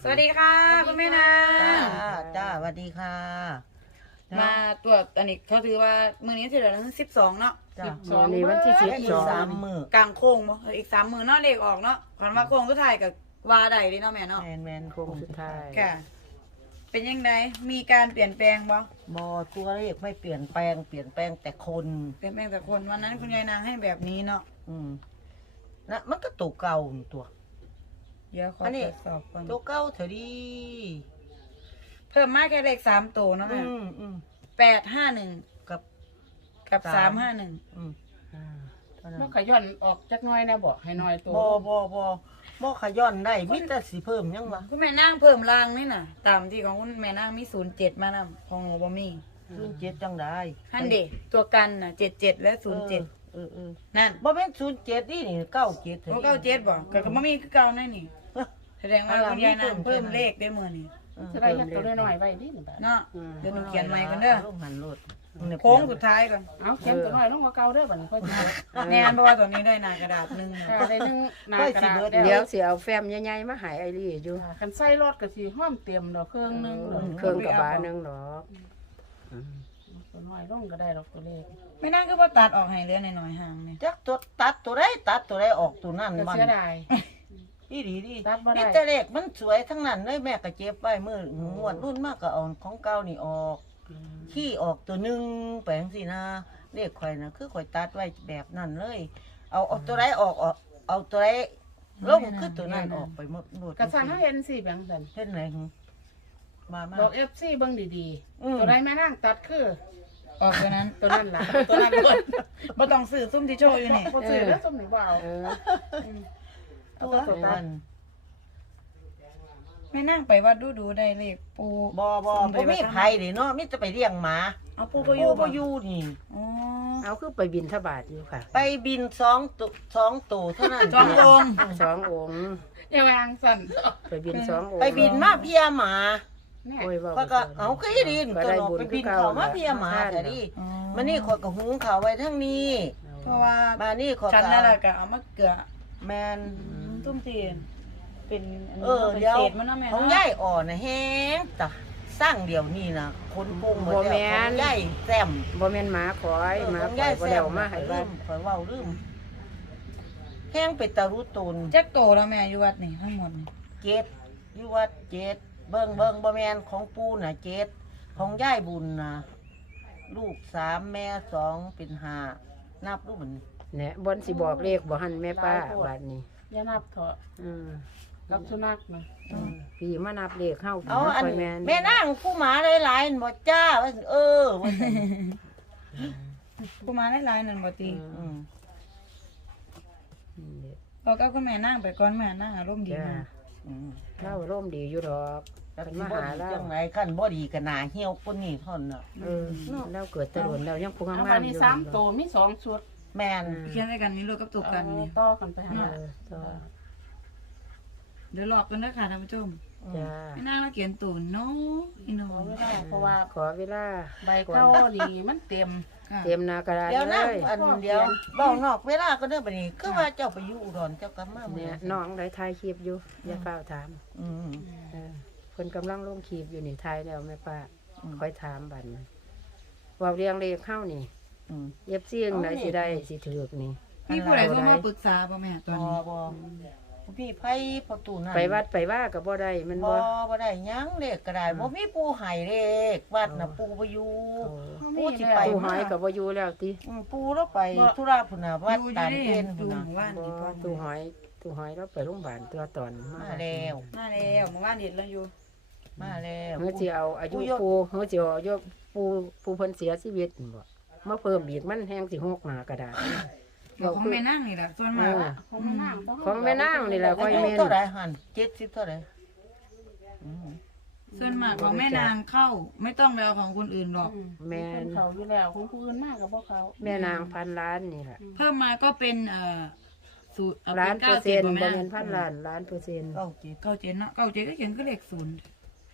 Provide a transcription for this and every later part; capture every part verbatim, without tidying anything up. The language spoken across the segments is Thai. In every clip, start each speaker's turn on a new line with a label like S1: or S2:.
S1: สวัสดีค่ะคุณแม่นาง
S2: จ้าจ้าสวัสดีค่ะ
S1: มาตรวจอันนี้เขาถือว่ามือนี้ถือแล้วสิบสองเนาะ
S2: จ้า
S3: สองนี่วันที่สิบ
S2: และอี
S3: ส
S2: ก
S3: อง
S2: สามมือก
S1: ลางโค้งบ่เอออีกสามมือเนาะเลขออกเนาะคันว่าโค้งสุดท้ายกับว่าใดเด้เนาะแม่เนาะ
S2: แมนแมน
S3: โค้งสุดท้าย
S1: ค่ะ เป็นยังไงมีการเปลี่ยนแปลงบ่
S2: บอตัวเลขไม่เปลี่ยนแปลงเปลี่ยนแปลงแต่คน
S1: เปลี่ยนแปลงแต่คนวันนั้นคุณยายนางให้แบบนี้เนาะ
S2: อืมนะมันก็ตัวเก่าตัว
S1: เดี๋ยวขอ
S2: อันนี้
S1: ตรวจสอบก่อน
S2: ตัวเก่าเถอะดี
S1: เพิ่มมาแค่เลขสามตัวเนาะ
S2: อื
S1: แม่
S2: มอืม
S1: แปดห้าหนึ่ง
S2: กับ
S1: กับ
S2: สา
S1: สาม มห้าหนึ่ง
S2: อืมเท่านั้น
S3: มันขย่อนออกจักหน้อยนะบอกให้น้อยตัว
S2: บอบอบอบอขย้อนได้มิแต่สิเพิ่มยังวะ
S1: คุณแม่นางเพิ่มรางนี่น่ะ ตามที่ของคุณแม่นางมีศูนย์เจ็ดมานำของหนูบ่มี
S2: รุ่นเจ็ดจังได้
S1: ฮันเดตัวกันน่ะเจ็ดเจ็ดและศูนย์เจ็ด
S2: เออเออ
S1: นั่น
S2: บ่เป็นศูนย์เจ็ดนี่นี่เก้าเจ็ด
S1: โอ้เก้าเจ็ดบ่ก็ก็บ่มีคือเก่าแน่นี่แสดงว่าคุณยายนางเพิ่มเลขได้มื้อนี้
S3: จะได้เฮ็ดตัวน้อยๆไว้ดิหนึ่งบาท
S1: เนาะเดี๋ยวหนูเขียนใหม่กันเด้อ
S2: ลูกหันรถ
S1: โค้งสุดท้ายก่อน
S3: เอาเขียนตัวน้อยลงกว่าเก่าเด้อบัดนี้ค่อยสิเบิด
S1: แน่นเพราะว่าตัวนี้ได้หน้ากระดาษหนึงน่ะ
S3: ค่ะได้หนึงหน้ากระดาษ
S4: เดี๋ยวสิเอาแฟ้มใหญ่ๆมาใหายไอรี่อยู่
S3: ค่ะคันใส่รถก็สิห้อมเตรียมดอกเครื่องหนึงดอก
S4: เครื่องกับบาหนึงดอก
S3: ตัวน้อยลงก็ได้ดอกตัวเลข
S1: ไม่นั่งคือบ่ตัดออกให้เหลือน้อยๆห่างนี่
S2: จักตัวตัดตัวได้ตัดตัวได้ออกตัวนั่น
S3: ก็
S2: มัน
S3: เสียดาย
S2: อีดีดี
S3: ตัดบ่ได้
S2: มีแต่เลขมันสวยทั้งนั้นเลยแม่ก็เจ็บไว้มืองวดรุ่นมากก็เอาของเก่านี่ออกขี้ออกตัวหนึงแปลงสินะเลขข่อยนะคือข่อยตัดไว้แบบนั้นเลย เอาเอาตัวไรออกออกเอาตัวไรลงคือตัวนั้นออกไปหมดหมด
S3: กระสังเฮาเห็นสิแบงซั่น
S2: เห็นไหนหึมามา
S3: ดอก เอฟ ซี เบิ่งดี
S2: อืม
S3: ๆตัวใดแม่นางตัดคือ
S1: ออกตัวนั้น
S3: ตัวนั้นล่ะ
S1: ตัวนั้นหมดบ่ต้องซื้อซุ่มที่โชว์อยู่นี่
S3: บ่ซื้อแล้วสมนี่บ่เอา
S4: เออ
S3: เอา
S2: ตัว
S3: ตัวตั
S2: นั้
S3: ด
S2: น
S1: แม่นั่งไปวัดดูดูได้เลขปู
S2: บอบอบ่มีไผดิเนาะมิจะไปเลี้ยงหมา
S1: เอาปู
S2: ปู
S1: ก็อยู่
S2: บ่อยู่นี่
S1: อ๋อ
S4: เอาคือไปบินทบาทอยู่ค่ะ
S2: ไปบินสองตัวสองตัวเท่านั้น
S1: จององค์
S4: สององค์
S3: อย่าวางสั่น
S4: ไปบินสององค์
S2: ไปบินมาเพียหมา
S3: แน่
S4: โอ้ยว่า
S2: ก็ก็เอาก็อีดิน
S4: ก็
S2: ตัว
S4: ได้
S2: เนาะ
S4: บุญ
S2: ไป
S4: คื
S2: บิ
S4: อน เก่า
S2: เขามาเพียหมาแต่ดิ
S1: อ๋อ
S2: มันนี่ขอยก็หุงข้าวไว้ทั้งนี้
S1: เพราะว่า
S2: มานี่ขอย
S1: ฉัน
S2: ก็
S1: นั่นแหละก็เอามาเกลือ
S2: แมน
S1: ตุ้มตีนเป็นอัน
S2: เอ
S1: นี้
S2: อ
S1: เป็น
S2: เดี๋ยว
S1: เศษมันเนาะแม่
S2: ของ
S1: เนาะ
S2: ยายอ่อนน่ะแฮงจ้ะสร้างเดี๋ยวนี้นะคนปรุงหมด
S4: บ่
S2: แล้ว
S4: แม่
S2: ของ
S4: น
S2: ยายแซม
S4: บ่แม่นหมาขอยหมา
S2: ของ
S4: ขอย
S2: าย
S4: บ่
S2: แซ
S4: ได้
S2: ม
S4: เอามาให้
S2: ลื
S4: วัด
S2: มข่อยเว้าลืมแห้งไปตะรุตูน
S1: แจ็คโตแล้วแม่อยู่วัดนี่ทั้งหมดนี่
S2: เจ็ดอยู่วัดเจ็ดเบิ่งเบิ่งบ่แม่นของปู่น่ะเจ็ดของยายบุญน่ะลูกสามแม่สองเป็นห้านับดูเหมือน
S4: เนี่ยบนสิบอกเลขบ่หันแม่ป้าบาดนี้
S3: อย่านับเถอะ
S4: อืม
S3: กับสุนัขนะ
S4: พี่มานับเลขเข้า
S2: เอาอัน
S4: ค่อยแม่น
S2: แม่นางผู้หมาหลายๆบ่จ้าว่าซั่นเออว่าซั่น
S1: กูมาหลายๆนั่นบ่ติ
S2: อืม
S4: นี่แหละ
S1: เราก็คุณแม่นั่งไปก่อนแม่นั่งอารมณ์ดี
S4: จ้าม
S1: าก
S2: อืม
S4: เล่าร่มดีอยู่ดอก
S2: แล้ว
S4: เป็น
S2: สิ
S4: มา
S2: บ่
S4: หา
S2: ดี
S4: เล่า
S2: จังไดคันบ่ดีก็หน้าเหี่ยวกว่านี้เท่านั้นน่ะ
S4: เออเล่าเกิดแตะโดนแล้วยังพุง
S3: เอา
S4: งา
S3: บัด
S4: มๆ
S3: นี้
S4: อยู่
S3: สามตัวมีสองชุด
S2: แม่น
S1: เขียนด้วยกันนี่ลูกกับตุกกัน
S3: เอา
S1: นี่
S3: ต่อกันไปหา
S4: เออต่อ
S1: เดี๋ยวหลอกกันเด้อค่ะท่านผู้ชม
S4: จ้า
S1: ไม่นั่งแล้วเขียนตูนเนาะอีโน
S3: เอาไม่ได้เพราะว่า
S4: ขอเวลา
S3: ใบเข้านี่มันเต็ม
S1: ค่ะ
S4: เตรียมหนากระดาษ
S2: เดี๋ยว
S4: เล
S2: นะ
S4: ย
S2: อันเดียวเว้านอกเวลาก็เด้อบัดนี้คือว่าเจ้าไปอยู่อุดรเจ้ากลับมามื้
S4: เนี่ย
S2: อ
S4: น้องได้ถ่ายคลิปอยู่อย่าเฝ้าวถาม
S2: อืม
S4: เออเพิ่นกำลังลงคลิปอยู่นี่ถ่ายแล้วแม่ป้า
S2: อืม
S4: ค่อยถามบัดนี้เว่าเรียงเลขเข้านี่
S2: อืม
S4: เย็บเสียงไหนสิได้สิถูกนี่
S1: พี่ผู้ใดโทรมาปรึกษาป่ะแม่ตอน
S2: บ่
S1: นี้
S2: บ่พี่ไผพอตู้นั่น
S4: ไปวัดไปว่าก็บ่ได้มัน
S2: บ่
S4: บ่
S2: บ่ได้หยังเลขก็ได้บ่มีปู่ให้เลขวัดน่ะปู่บ่อยู่
S4: โอ้
S2: ปู่สิไป
S4: ตู้หอยก็บ่อยู่แล้วติ
S2: อืมปู่แล้วไปธุระพุ่นน่ะวัด
S1: อยู่
S2: ตา
S1: อยู่
S2: น
S1: ดิ
S2: เอ็น
S1: ดู
S2: พุ่นน่ะ
S1: หมู่บ้านนี่ก่อน
S4: ตู้หอยตู้หอยเราไปโรงพยาบาลตัวตอน
S2: มาแล้ว
S1: มาแล้วหมู่บ้านเด็ดแล้วอยู่
S2: มาแล้ว
S4: เฮาสิเอาอายุปูเฮาสิเอาอายุปูปูเพิ่นเสียชีวิตนี่บ่มาเพิ่มอีกมันแฮงสิหกหน้ากระดาษ
S1: เดี๋ยวของแม่นั่งนี่แหละส่วน
S4: เอ
S1: มาก
S4: อ
S1: อะ
S3: ของแม่นาง
S4: ของแม่นางนี่แหละ
S2: อายุเท่าไหร่หั่นเจ็ดสิบเท่าไหร่อืม
S1: ส่วนมากของแม่นางเข้า ไม่ต้องไปเอาของคนอื่นหรอก
S4: แม่
S3: เป็น
S4: น
S3: เขาอยู่แล้วของผู้อื่นมากกับพวกเขา
S4: แม่นางพันล้านนี่แหละ
S1: เพิ่มมาก็เป็นเอ่อสูตรเอ
S4: ล้าน
S1: ป็
S4: เปอร์เซ็นต์บ่
S1: ก้า
S4: แม่
S1: สิ
S4: นพันล้านล้านเปอร์เซ็นต์
S2: เก้าเจ็ด
S1: เก้าเจ็ดเนาะเก้าเจ็ดก็เขียนก็เลขศูนย์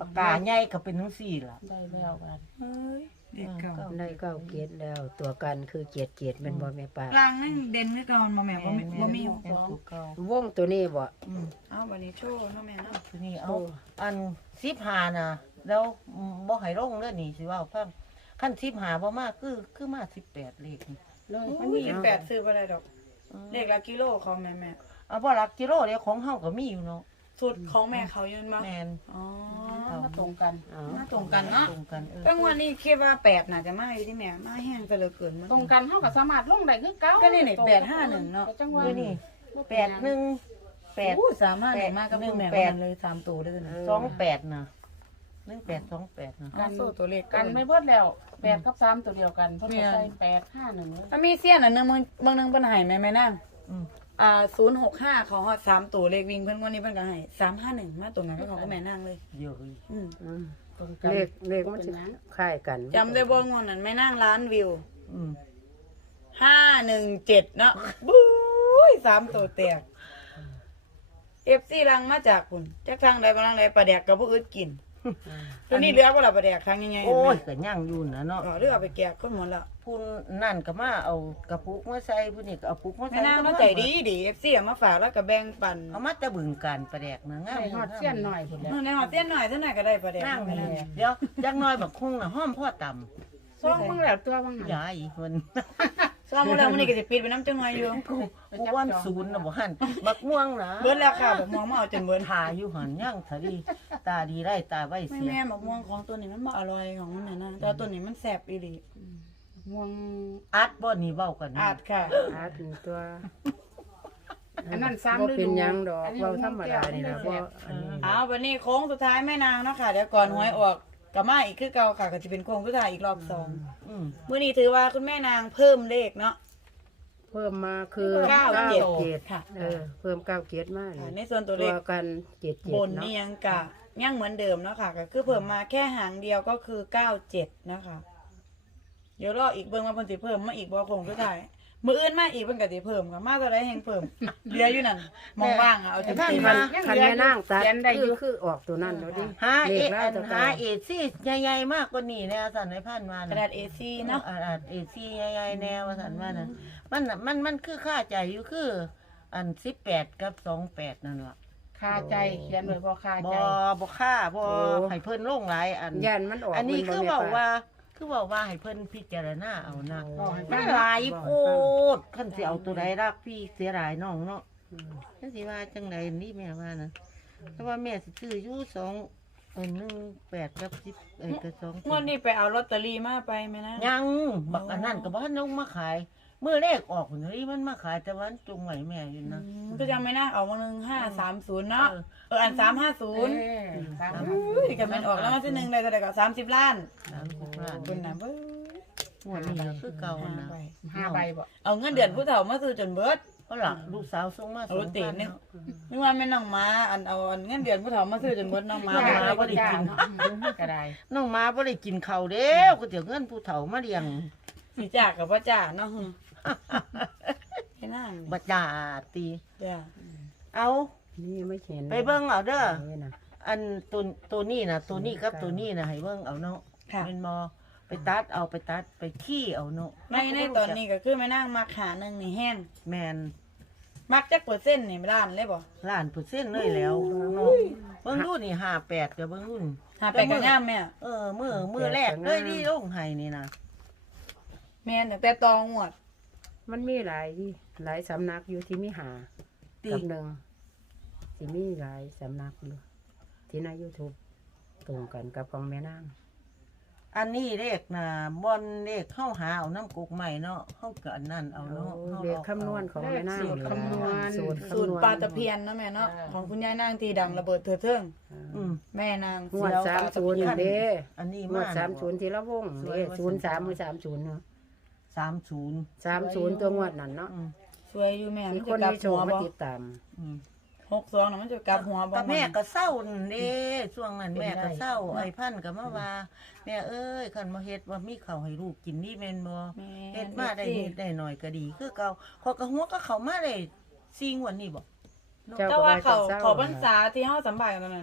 S2: ปากกาใหญ่ก็เป็นจังซี่ล่ะ
S3: ได้แล้วกัน
S1: เฮ้ยเด็กเก่า
S4: ได้เก้าเกียรติแล้ว ตัวกันคือเกียรติเกียรติแม่นบ่แม่ป้า
S1: ลางนั่นเด่นคือเก่าบ่แม่บ่มีบ่มี
S2: แม่นตัวเก่าว
S4: งตัวนี้บ่
S2: อืม
S1: เอาบัดนี้โชว์เนาะแม่เนาะ
S2: ทีนี้เอาอันสิบห้าน่ะแล้วบ่ให้ลงเด้อนี่สิเว้าฟังคันสิบห้าบ่มาคือคือมาสิบแปดเลขนี่
S3: เลย
S1: มันมีสิบแปดซื้อบ่ได้ดอกเลขละกิโลของแม่แม่
S2: เอาบ่หลักกิโลเดียวของเฮาก็มีอยู่เนาะ
S1: สูตรของแม่เขายืนมา
S2: แม่น
S1: อ๋อ
S3: มาตรงกัน
S4: เอา
S1: มาตรงกันเนาะ
S2: ตรงกันเออ
S1: ตั้งวันนี้คิดว่าแปดน่าจะมาอยู่ที่แม่มาแห้งซะเหลือเกินมัน
S3: ตรงกันเฮาก็สามารถลงได้คือเก่า
S1: ก็นี่นี่แปดห้าหนึ่งเนาะ
S3: จังหวะ
S2: เดี๋ยวนี่แปดหนึ่งแปด
S1: อู้สามารถได้มากกับคุณแม่
S2: แปด
S1: กันเลยสามตัวได้เลยนะ
S2: สองแปดน่ะหนึ่งแปดสองแปดน่ะ
S1: การโซ่ตัวเลข
S3: กันไม่เบิดแล้วแปดกับสามตัวเดียวกันเพิ่นก็ใส่แปดห้าหนึ่งเลย
S1: มันมีเสี้ยนอันหนึงมึงบางนึงเพิ่นให้แม่แม่นั่ง
S2: อืม
S1: อ่าศูนย์หกห้าเขาฮอดสามตัวเลขวิ่งเพิ่นวันนี้เพิ่นก็ให้สามห้าหนึ่งมาตรงนั้นก็ของก็แม่นั่งเลย
S2: เยอะเลย
S1: อืม
S4: อืม
S3: ตรงกัน
S4: เลขเลขมันสิคล้ายกัน
S1: จำได้บ่งวดนั้นแม่นั่งล้านวิว
S2: อืม
S1: ห้าหนึ่งเจ็ดเนาะบุ้ยสามตัวแตกเอฟซีรังมาจากคุณจักทางใดบ่ทางใดปลาแดกกับผู้อื่นกินตัวนี้เหลือบ่ล่ะปลาแดกครั้งยังไง
S2: โอ้ยก็ย่างอยู่นะเนาะ
S1: อ๋อเรือเอาไปแกะก็หมดละ
S2: พูนนั่นก็มาเอากระปุกมาใส่ผู้นี้ก็เอาปุกมา
S1: แม่
S2: ใส่
S1: นางเนาะใจดีดีเอฟซีเอามาฝากแล้วก็แบ่งปัน
S2: เอามาแต่บึงการประแดกนะงาม
S3: ได้ฮอดเสี้ยนหน่อยพุ่นแหล้ว
S1: เออในหอเตี้ยนหน่อยเท่าไหร่ก็ได้ปลาแดก
S2: นั่ง
S1: แม่
S2: นี่
S1: นาง
S2: เดี๋ยวจักหน้อยบักคุ้งน่ะห้อมพ่อต่
S3: ซ่องมึงแล้วตัวบาง
S2: ำ
S3: หัน
S2: ยายเพิ่น
S1: ซ้อมมื้อแล้วมื้อนี้ก็สิปิดไปน้ำจังหน่อยอยู่
S2: กูกูวันศูนย์น่ะบ่หั่นบักม่วงนะ
S1: เบิดแล้วค่ะบ่มองมาเอาจนเบิด
S2: ทาอยู่หั่นย่างซะดีตาดีได้ตาไว้
S1: ไม่
S2: เสีย
S1: แม่มะม่วงของตัวนี้มันบ่อร่อยของมันน่ะนะแต่ว่าตัวนี้มันแซ่บอีหลี
S3: ม่วง
S2: อัดบ่นี่เว้ากันนี่
S1: อาดค่ะ
S4: อาถึงตัว
S3: อันนั้นซ้ำ
S4: บ่
S3: ฤดู
S4: เป็นหยังดอก
S3: อันนี้
S4: เว้าธรรมดานี่ล่ะบ่
S3: ม่วงแก้ว
S4: อันนี้
S1: เอาวันนี้โค้งสุดท้ายแม่นางเนาะค่ะเดี๋ยวก่อนหวยออกก็มาอีกคือเก่าค่ะก็จะเป็นโค้งสุดท้ายอีกรอบสอง
S2: อืม
S1: มื้อนี้ถือว่าคุณแม่นางเพิ่มเลขเนาะ
S4: เพิ่มมาคือ
S1: เก้า
S4: เก้า
S1: เจ็ด
S4: เจ็ด
S1: ค่ะ
S4: เออเพิ่มเก้าเจ็ดมา
S1: ค่ะใน
S4: นี่
S1: ส่วนตัวเล
S4: ตั
S1: ข
S4: วกันเจ็ดเจ็ด
S1: บน
S4: เนาะ
S1: นี่ยังกะยังเหมือนเดิมเนาะค่ะก็คือเพิ่มมาแค่หางเดียวก็คือเก้าเจ็ดนะคะเดี๋ยวรออีกเบิ่งมาเพิ่นสิเพิ่มมาอีกบ่โค้งสุดท้ายมื้ออื่นมาอีกเพิ่นก็สิเพิ่มค่ะมาเท่าใดแห่งเพิ่มเหลืออยู่นั่นมองว่างอะเอาเต็ม
S4: คัน
S1: ๆ
S4: คัน
S1: มา
S4: คันแม่นางตัด
S3: เขียนได้อ
S4: คื
S3: ยู่
S4: อคือออกตัวนั้นแล้วดิ
S2: หา
S4: เล
S2: เอ
S4: ขแล้ว
S2: อัน
S4: ตัว
S2: หาเอซี่ใหญ่ๆมากกว่านี้แน่สั่นให้พันว่าก
S1: ระ
S2: นะ
S1: ดาษ เอ ซี เนาะ
S2: อ่าเอซี่ใหญ่ๆแน่ว่าสั่นว่าน่ะมันน่ะมันมันคือค่าใจอยู่คือ อันสิบแปดกับสองแปดนั่นล่ะ
S3: คาใจเขียนไว้บ่คา
S2: บ่
S3: ใจ
S2: บ่ค่าบ่ให้เพิ่นลงหลายอัน
S4: ย่านมันออก
S2: อันนี้
S4: มั
S2: คือ
S4: บ่แม่
S2: บอก
S4: ป้
S2: ว่า คือบอกว่าให้เพิ่นพิจารณาเอานะ
S3: อ๋อให้
S2: มันหลายโพดคันสิเอาตัวใดรักพี่เสียหลายน้องเนาะ
S4: อืม
S2: จังสิว่าจังไดนี่แม่ว่านะแต่ว่าแม่สิซื้ออยู่สองเออหนึ่งแปดกับสิบเอ้ยกับสอง
S1: งวดนี้ไปเอาลอตเตอรี่มาไปไหมนะ
S2: ยังบักอันนั้นก็บ่ทันลงมาขายมื้อเลขออกเฮ้ยมันมาขายแต่วันจงไว้แม่อยู่นะ
S1: อืมก็ยังไม่น่าเอามาหนึ่งห้าสามศูนย์เนาะ
S2: เออ
S1: เอออันสามห้าศูนย์
S3: เอ้ยสาม
S1: ที่กันมันออกแล้วมาที่หนึ่งเลยแต่ก็สามสิบล้าน
S2: สามสิบล้าน
S1: คุณนะเบ้
S2: งวดนี้ก็คือเก่า
S1: ห้า
S2: นะ
S1: ใบ
S3: ห้าใบบ่
S1: เอาเงินเดือนผู้เฒ่ามาซื้อจนเบิด
S2: เพราะล่ะลูกสาวส่งมา
S1: เอา
S2: สอง
S1: ตี
S2: พัน
S1: นนี่
S2: เนาะ
S1: นี่ว่าแม่น้องม้าอันเอาอันเงินเดือนผู้เฒ่ามาซื้อจนเบิดน้องม้า
S2: มา
S1: บ่ได้
S2: บ่ได้
S3: จ้า
S2: กิน
S3: เนาะก็ได้
S2: น้องมาบ่ได้กินข้าวเด้วก็เดี๋ยวเงินผู้เฒ่ามาเลี้ยง
S1: สิจ่ากับว่าจ่าเนาะหึให้นั่ง
S2: บัดจ่าตี
S1: จ้า
S2: เอา
S4: นี่ไม่เห็น
S2: ไปเบิ่งเอาเด้อ
S4: เออนะ
S2: อันตัวตัวนี้นะตัวนี้กับตัวนี้นะให้เบิ่งเอาเนาะ
S1: ค่ะ
S2: เป็นมอไปตัดเอาไปตัดไปขี้เอาเนาะ
S1: ในในตอนนี้ก็คือแม่นั่งมักหาหนึ่งนี่แห้ง
S2: แมน
S1: มักจักเปอร์เซ็นต์นี่ล้านเลยบ่
S2: ล้านเปอร์เซ็นต์เลยแล้วเนาะเบิ่งดูนี่ห้าแปดกับเบิ่งดูนี่
S1: หาไปกับงามแม่
S2: เออมือมือแรกเลยที่ลงให้นี่นะ
S1: แม่นตั้งแต่ตองหวด
S4: มันมีหลายหลายสำนักอยู่ที่มีหา
S2: ติ
S4: กับหนึ่งที่มีหลายสำนักอยู่ที่ใน YouTube ตรงกันกับของแม่นาง
S2: อันนี้เลขนะบอนเลขเข้าหาเอาน้ำกุกใหม่เนาะเข้ากับอันนั้นเอาเนาะ
S4: โอ้เลขคำนวณของแม่นาง
S3: สูตรคำนวณ
S4: สูตร
S1: สูตร
S4: คำนวณ
S1: ปลาตะเพียนเนาะแม่เนาะของคุณยายนางทีดังระเบิดเถิดเทิง
S2: อืม
S1: แม่นาง
S4: งวดสามศูนย์เด้
S2: อันนี้
S4: งว
S2: มา
S4: ดสามศูนย์ที่ละวง
S2: สวย
S4: เด้
S2: ว่า
S4: ศูนย์สามหรือสามศูนย์เนาะ
S2: สามศูนย์
S4: สามศูนย์ตัวงวดนั่นเนาะ
S2: อืม
S1: สวยอยู่แม่มั
S4: ที่
S1: น
S4: ค
S1: จะ
S4: น
S1: กลับ
S4: ที่โช
S1: หั
S4: ว์
S1: ว
S4: มา
S1: บ่
S4: ติดตาม
S2: อืม
S1: หกสองน่ะมันจะกลับหัวบ่
S2: ก็แม่ก็เศร้านั่นเด้ช่วงนั้นแม่ก็เศร้าไอ้พันก็มาว่า แม่เอ้ยคันมาเฮ็ดว่ามีข้าวให้ลูกกินนี่แม่นบ่
S1: แม่
S2: เฮ็ดมาได้นิดได้หน่อยก็ดี คือเก่าขอยก็หัวก็เข้ามาได้สี่งวดนี่บ่
S4: เจ้า
S1: แต่
S4: ก็
S1: ว่า
S4: ว่า
S1: เขา
S4: จะเศร้า
S1: เขาพรรษาที่เฮาสัมภาษณ์กันตอนนั้น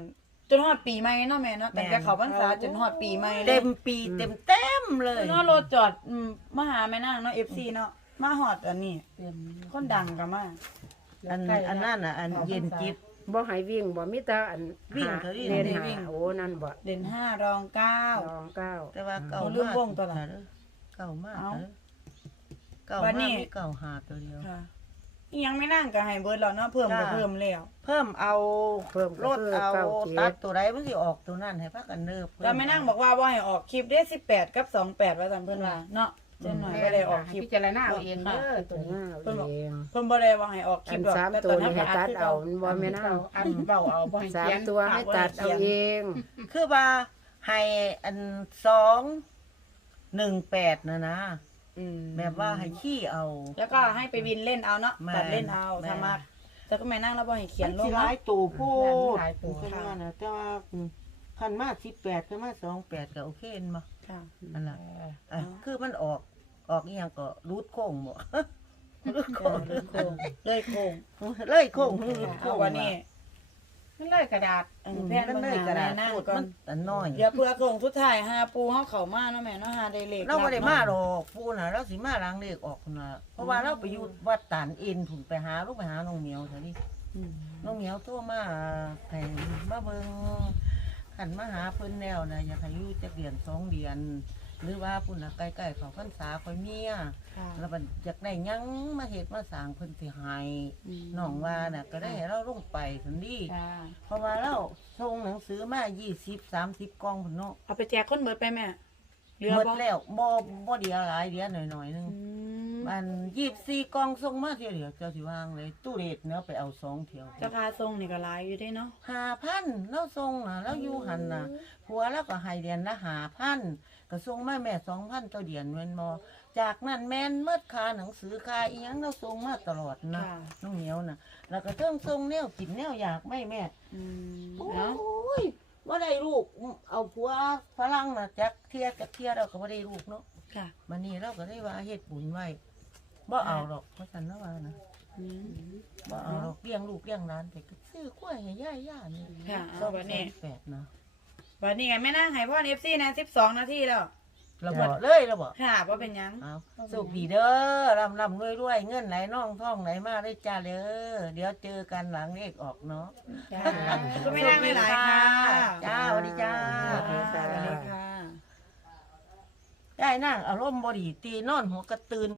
S1: จนฮอดปีใหม่เนาะแม่เนาะตั้งแต่เขาพรรษาจนฮอดปีใหม่เล
S2: เต็
S1: ย
S2: มปีเต็มเต็มเลย
S1: เนาะรถจอดอืมมาหาแม่นางเนาะ เอฟ ซี เนาะมาฮอดอันนี้
S3: เต็ม
S1: คนดังก็มา
S2: อันอันนั้นน่ะอันเย็นจิต
S4: บ่ให้วิ่งบ่มีแต่อัน
S2: วิ่งเท่านี้
S4: เรียน
S1: วิ่
S4: หาง โอ้นั่นบ่
S1: เด่นห้ารองเก้า
S4: รองเก้า
S2: แต่ว่าเก่า
S1: เอาเรื่อง
S2: มาก
S1: วงตัวละ
S2: เก่ามาก
S1: เอ้า
S2: เก่า
S1: บั
S2: มา
S1: ด
S2: ก
S1: นี้
S2: มีเก่าหาตัวเดียว
S1: ค่ะอีหยังไม่นั่งก็ให้เบิดแล้วเนาะเพิ่มก็
S2: จ้า
S1: เพิ่มแล้ว
S2: เพิ่มเอา
S4: เพิ่ม
S2: ร
S4: ก็
S2: ถ
S4: คือ
S2: เอา
S4: เก้าเจ็
S2: ตั
S4: ด
S2: ดตัวใดมันสิออกตัวนั้นให้พักกันเนิบ
S1: แล้วแม่นั่งบอกว่าบ่ให้ออกคลิปเด้สิบแปดกับสองแปดว่าซั่นเพิ่นว่าเนาะเจ้าหน่อยบ่ได้ออกคลิป
S3: พิจารณาเอาเองเด้อ
S4: ตั
S3: ตัว ว
S4: ห
S3: นี้
S4: น้าเอง
S1: เพิ่นบ่ได้ว่าให้ออกคลิ
S4: อั
S1: ป
S4: น
S1: ดอก
S4: สาม
S1: แต่
S4: ตัว
S1: ตอน
S4: นี่
S1: นั้น
S4: ให้ตัดเอามันบ่แม่น
S3: เอาอันเบาเอาบ่ให้
S4: สาม
S3: เขียน
S4: ตัวให้ตัดเอาเอง
S2: คือว่าให้อันสองหนึ่งแปดนะนะ
S4: อืม
S2: แบบว่าให้ขี้เอา
S1: แล้วก็ให้ไปวินเล่นเอาเนาะ
S2: แม่น
S1: ตัดเล่นเอา
S2: แม่น
S1: ทำมาแต่ก็แม่นั่งแล้วบ่ให้เขียนล
S2: มั
S1: ง
S2: สิห
S1: เนาะ
S2: ลายตัวโพู
S3: หลายตัว
S2: เป็นว่านะแต่ว่าคันมาสิบแปดคันมาสองแปดก็โอเคเห็นบ่
S1: ค่ะ
S2: อันละ
S3: เออ
S2: อ่ะคือมันออกออกอีหยังก็รูดโค้งบ่ รูด
S1: เอ
S2: โค้
S1: อง เลยโค้งเลยโค้ง
S2: เลยโค้งรูดโค้
S1: เอา
S2: ง
S1: วันนี้
S3: มันเลยกระดาษ
S1: เอ
S2: อื
S1: อ
S2: ม
S1: แพน
S2: มัน
S1: เบิ่ง
S2: เลย
S1: หาก
S2: ระ
S1: แม่
S2: ดาษ
S1: นั่ง
S2: พูด
S1: ก่อ
S2: มัน นอันน้อย
S1: เดี๋ยวเพื่อโค้งสุดท้ายหาปูเฮาเข้ามาเนาะแม่เนาะหาได้เลข
S2: เราไม่ได้
S1: ลั
S2: มา
S1: บ
S2: หร
S1: เนาะ
S2: อกปูน่ะเราสิมาล้างเลขออกพุ่นน่ะเพราะว่าเราไปอยู่วัดตานเอ็นถุนไปหาลูกไปหาน้องเหมียวเถอะนี่
S1: อืม
S2: น้องเหมียวโทรมาให้มาเบิ่งขันมาหาเพิ่นแล้วนะอยากให้อยู่จักเดือนสองเดือนหรือว่าพุ่นน่ะใกล้ๆเขาพรรษาค่อยเมีย
S1: ค่ะ
S2: แล้วมันอยากได้หยังมาเฮ็ดมาสร้างเพิ่นสิให้
S1: อืม
S2: น้องว่าน่ะก็ได้ให้เราลงไปซั่นดี
S1: ค่ะ
S2: เพราะว่าเราส่งหนังสือมายี่สิบ สามสิบกล่องพุ่นเนาะ
S1: เอาไปแจกคนเบิดไปแม่เหลือ
S2: หมด
S1: บ่
S2: แล้วบ่บ่เดียวหลายเดียวหน่อยๆนึง
S1: อืม
S2: มันยี่สิบสี่กล่องส่งมาเที่ยวเดียวเจ้าสิวางเลยตู้เรทเนาะไปเอาสองเที่ยว
S1: เจ้าค่าทรงนี่ก็หลายอยู่เด้เนาะ
S2: ห้าพันเราส่งน่ะเราอยู่หันน่ะผัวเราก็ให้เดือนละห้าพันก็ส่งมาแม่สองพันต่อเดือนแม่นบ่จากนั้นแม่นเมิดค่าหนังสือค่าอีหยังเราส่งมาตลอดนะ
S1: ค่ะ
S2: น้องเหนียวน่ะ แล้วก็เทิงส่งแนวกินแนวอยากไม่แม่
S1: อืม
S2: โอ้
S1: เนาะ
S2: ยบ่ได้ลูกเอาผัวฝรั่งน่ะจักเที่ยจักเที่ยเราก็บ่ได้ลูกเนาะ
S1: ค่ะ
S2: มันนี่เราก็ได้ว่าเฮ็ดบุญไว้บ่เอาหรอกเพราะฉันนะว่านะ
S1: อืม
S2: บ่เอาหรอกเลี้ยงลูกเลี้ยงหลานไปก็ซื้อกล้วยให้ย่าย่านี่
S1: ค่ะ
S2: สอ
S1: เอา
S2: ง
S1: วัน
S2: แส
S1: นี้
S2: นแปดนะ
S1: วันนี้ไงแม่นั่งให้พ่อเอฟซีนะสิบสองนาทีแล้ว
S2: เราบอกเลยเราบอก
S1: ค่ะว่าเป็นหยัง
S2: เอาสุขดีเด้อร่ำร่ำรวยรวยเงินไหลน่องท่องไหลมาได้จ้าเด้อเดี๋ยวเจอกันหลังเลขออกเนาะ
S1: จ้าก็ไม่นั่งไม่หลายค่ะ
S2: จ้าสวัสดีจ้า
S1: สวัสดีค่ะสวัสดีค่ะ
S2: ได้นั่งอารมณ์บดีตีนอนหัวกระตือน